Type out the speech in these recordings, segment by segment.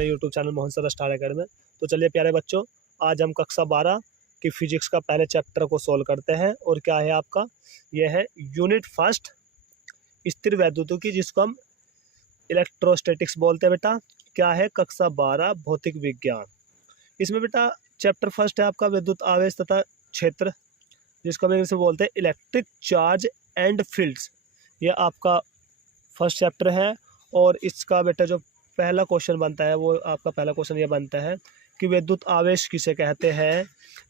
अपने YouTube channel Mohan sir star academy में। तो चलिए प्यारे बच्चों, आज हम कक्षा 12 की फिजिक्स का पहले चैप्टर को सोल्व करते हैं। और क्या है आपका, यह है यूनिट फर्स्ट स्थिर वैद्युतों की, जिसको हम इलेक्ट्रोस्टैटिक्स बोलते हैं। बेटा क्या है, कक्षा 12 भौतिक विज्ञान। इसमें बेटा चैप्टर फर्स्ट है आपका विद्युत आवेश तथा क्षेत्र, जिसको हम इंग्लिश में बोलते हैं इलेक्ट्रिक चार्ज एंड फील्ड्स। यह आपका फर्स्ट चैप्टर है। और इसका बेटा जो पहला क्वेश्चन बनता है, वो आपका पहला क्वेश्चन ये बनता है कि विद्युत आवेश किसे कहते हैं,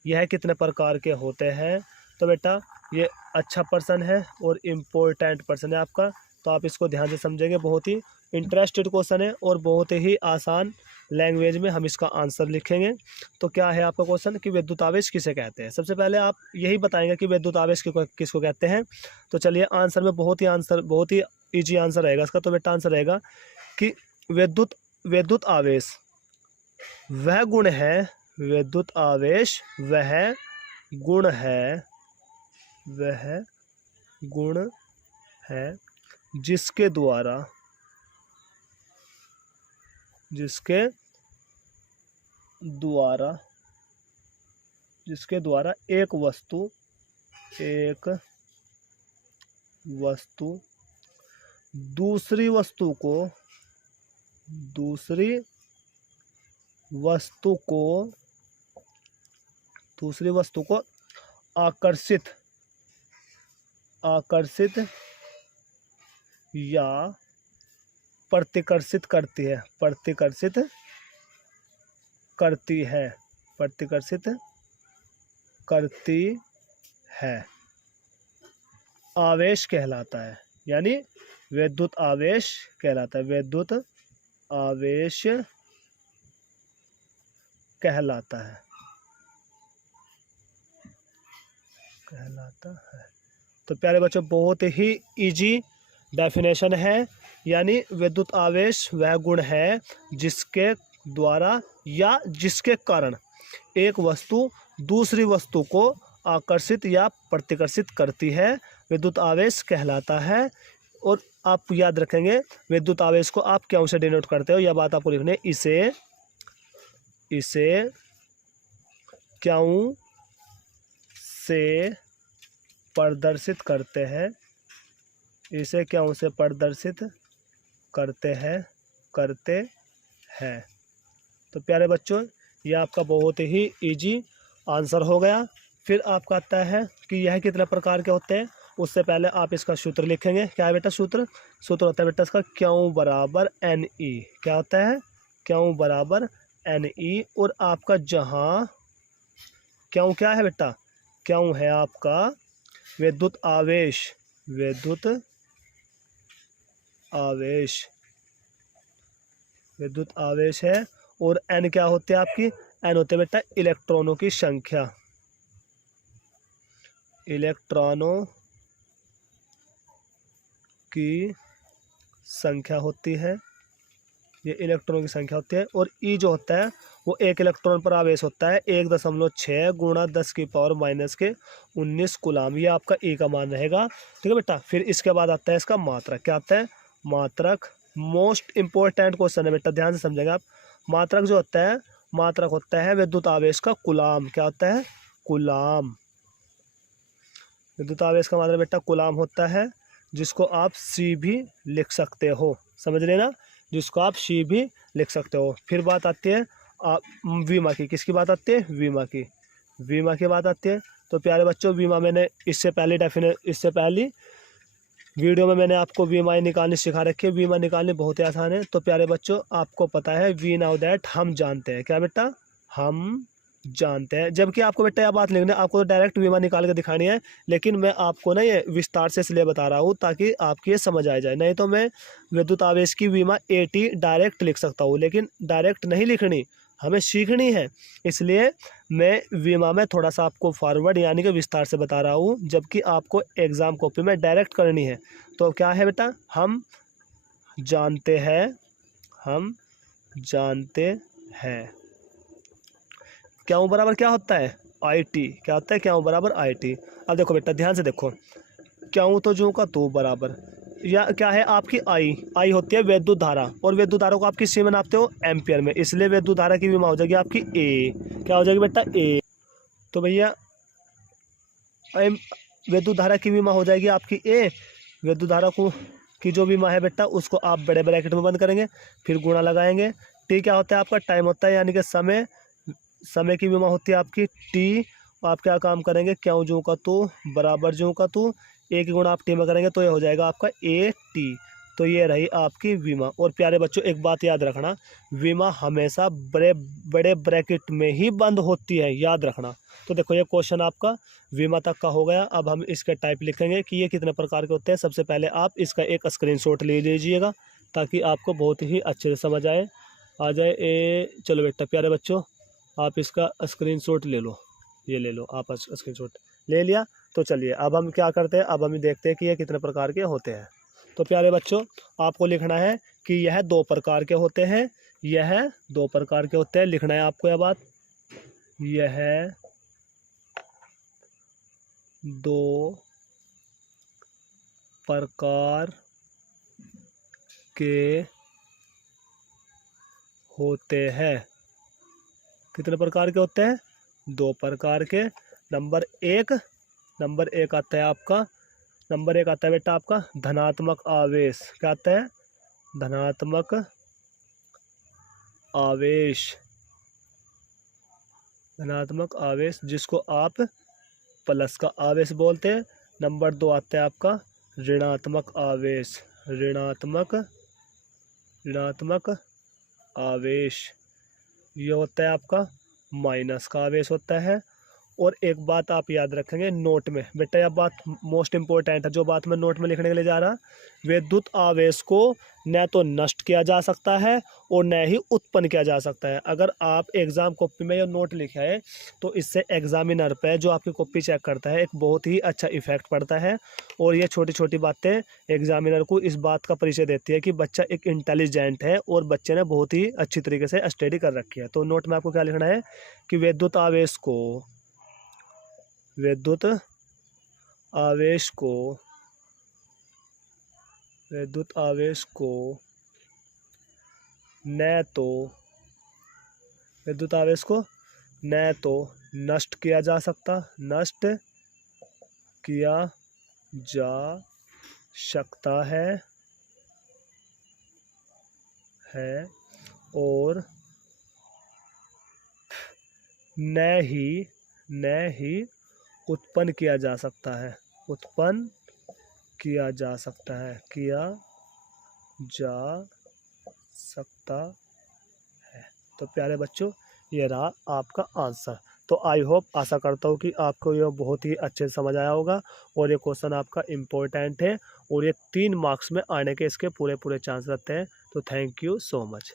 यह कितने प्रकार के होते हैं। तो बेटा ये अच्छा प्रश्न है और इम्पोर्टेंट प्रश्न है आपका, तो आप इसको ध्यान से समझेंगे। बहुत ही इंटरेस्टेड क्वेश्चन है और बहुत ही आसान लैंग्वेज में हम इसका आंसर लिखेंगे। तो क्या है आपका क्वेश्चन कि विद्युत आवेश किसे कहते हैं। सबसे पहले आप यही बताएंगे कि विद्युत आवेश किसको कहते हैं। तो चलिए आंसर में बहुत ही इजी आंसर रहेगा इसका। तो बेटा आंसर रहेगा कि विद्युत आवेश वह गुण है, विद्युत आवेश वह गुण है, वह गुण है जिसके द्वारा एक वस्तु दूसरी वस्तु को आकर्षित या प्रतिकर्षित करती है, आवेश कहलाता है। यानी विद्युत आवेश कहलाता है, विद्युत आवेश कहलाता है। तो प्यारे बच्चों बहुत ही इजी डेफिनेशन है। यानी विद्युत आवेश वह गुण है जिसके द्वारा या जिसके कारण एक वस्तु दूसरी वस्तु को आकर्षित या प्रतिकर्षित करती है, विद्युत आवेश कहलाता है। और आप याद रखेंगे विद्युत आवेश को आप क्यों से डिनोट करते हो, यह बात आपको लिखनी है। इसे क्यों से प्रदर्शित करते हैं, इसे क्यों से प्रदर्शित करते हैं। तो प्यारे बच्चों ये आपका बहुत ही इजी आंसर हो गया। फिर आपका आता है कि यह कितने प्रकार के होते हैं। उससे पहले आप इसका सूत्र लिखेंगे। क्या है बेटा सूत्र होता है बेटा इसका क्यों बराबर एन ई। क्या होता है, क्यों बराबर एन ई। और आपका जहाँ क्यों क्या है बेटा, क्यों है आपका विद्युत आवेश है। और एन क्या होते हैं आपकी, एन होते हैं बेटा इलेक्ट्रॉनों की संख्या, इलेक्ट्रॉनों की संख्या होती है, ये इलेक्ट्रॉनों की संख्या होती है। और ई जो होता है वो एक इलेक्ट्रॉन पर आवेश होता है 1.6 गुणा 10⁻⁻19 कूलाम। ये आपका ई का मान रहेगा, ठीक है बेटा। फिर इसके बाद आता है इसका मात्रक। क्या आता है, मात्रक मोस्ट इंपॉर्टेंट क्वेश्चन है बेटा, ध्यान से समझेंगे आप। मात्रक जो होता है, मात्रक होता है विद्युत आवेश का कूलाम। क्या होता है, कूलाम। विद्युत आवेश का मात्रक बेटा कूलाम होता है, जिसको आप सी भी लिख सकते हो, समझ लेना, जिसको आप सी भी लिख सकते हो। फिर बात आती है वीमा की। किसकी बात आती है, वीमा की बात आती है। तो प्यारे बच्चों वीमा मैंने इससे पहली वीडियो में मैंने आपको वीमा निकालनी सिखा रखी है। वीमा निकालनी बहुत ही आसान है। तो प्यारे बच्चों आपको पता है वी नाउ दैट, हम जानते हैं। क्या बेटा, हम जानते हैं। जबकि आपको बेटा यह बात लिखना है, आपको तो डायरेक्ट वीमा निकाल के दिखानी है, लेकिन मैं आपको ना ये विस्तार से इसलिए बता रहा हूँ ताकि आपकी ये समझ आ जाए। नहीं तो मैं विद्युत आवेश की वीमा AT डायरेक्ट लिख सकता हूँ, लेकिन डायरेक्ट नहीं लिखनी, हमें सीखनी है। इसलिए मैं वीमा में थोड़ा सा आपको फॉरवर्ड यानी कि विस्तार से बता रहा हूँ, जबकि आपको एग्ज़ाम कॉपी में डायरेक्ट करनी है। तो क्या है बेटा, हम जानते हैं। क्यों बराबर क्या होता है, IT। क्या होता है, क्यों बराबर IT। अब देखो बेटा ध्यान से देखो, क्यों तो जो का तो बराबर, या क्या है आपकी आई होती है विद्युत धारा, और विद्युत धारा को आप किस में नापते हो, एम्पियर में, इसलिए विद्युत धारा की विमा हो जाएगी आपकी ए। क्या हो जाएगी बेटा, ए। तो भैया विद्युत धारा की विमा हो जाएगी आपकी ए। विद्युत धारा को की जो विमा है बेटा उसको आप बड़े ब्रैकेट में बंद करेंगे, फिर गुणा लगाएंगे। टी क्या होता है आपका, टाइम होता है, यानी कि समय की विमा होती है आपकी टी। आप क्या काम करेंगे, क्यों जू का तू बराबर जू का तू, एक गुणा आप टी में करेंगे तो ये हो जाएगा आपका ए टी। तो ये रही आपकी विमा। और प्यारे बच्चों एक बात याद रखना, विमा हमेशा बड़े बड़े ब्रैकेट में ही बंद होती है, याद रखना। तो देखो ये क्वेश्चन आपका विमा तक का हो गया। अब हम इसके टाइप लिखेंगे कि ये कितने प्रकार के होते हैं। सबसे पहले आप इसका एक स्क्रीनशॉट ले लीजिएगा ताकि आपको बहुत ही अच्छे से समझ आ जाए। चलो बेटा प्यारे बच्चों आप इसका स्क्रीनशॉट ले लो, ये ले लो आप स्क्रीनशॉट ले लिया। तो चलिए अब हम क्या करते हैं, अब हम देखते हैं कि ये कितने प्रकार के होते हैं। तो प्यारे बच्चों आपको लिखना है कि यह 2 प्रकार के होते हैं, यह 2 प्रकार के होते हैं, लिखना है आपको यह बात। यह 2 प्रकार के होते हैं। कितने प्रकार के होते हैं, 2 प्रकार के। नंबर एक आता है आपका, नंबर 1 आता है बेटा आपका धनात्मक आवेश। क्या आता है, धनात्मक आवेश, धनात्मक आवेश जिसको आप प्लस का आवेश बोलते हैं। नंबर 2 आता है आपका ऋणात्मक आवेश, ऋणात्मक आवेश, ये होता है आपका माइनस का आवेश होता है। और एक बात आप याद रखेंगे नोट में बेटा, यह बात मोस्ट इम्पोर्टेंट है, जो बात मैं नोट में लिखने के लिए जा रहा, विद्युत आवेश को न तो नष्ट किया जा सकता है और न ही उत्पन्न किया जा सकता है। अगर आप एग्जाम कॉपी में यह नोट लिखा है तो इससे एग्जामिनर पे जो आपकी कॉपी चेक करता है एक बहुत ही अच्छा इफेक्ट पड़ता है। और ये छोटी छोटी बातें एग्जामिनर को इस बात का परिचय देती है कि बच्चा एक इंटेलिजेंट है और बच्चे ने बहुत ही अच्छी तरीके से स्टडी कर रखी है। तो नोट में आपको क्या लिखना है कि विद्युत आवेश को न तो नष्ट किया जा सकता है और न ही उत्पन्न किया जा सकता है, तो प्यारे बच्चों ये रहा आपका आंसर। तो आई होप, आशा करता हूँ कि आपको यह बहुत ही अच्छे से समझ आया होगा और ये क्वेश्चन आपका इम्पोर्टेंट है और ये 3 मार्क्स में आने के इसके पूरे चांस रहते हैं। तो थैंक यू सो मच।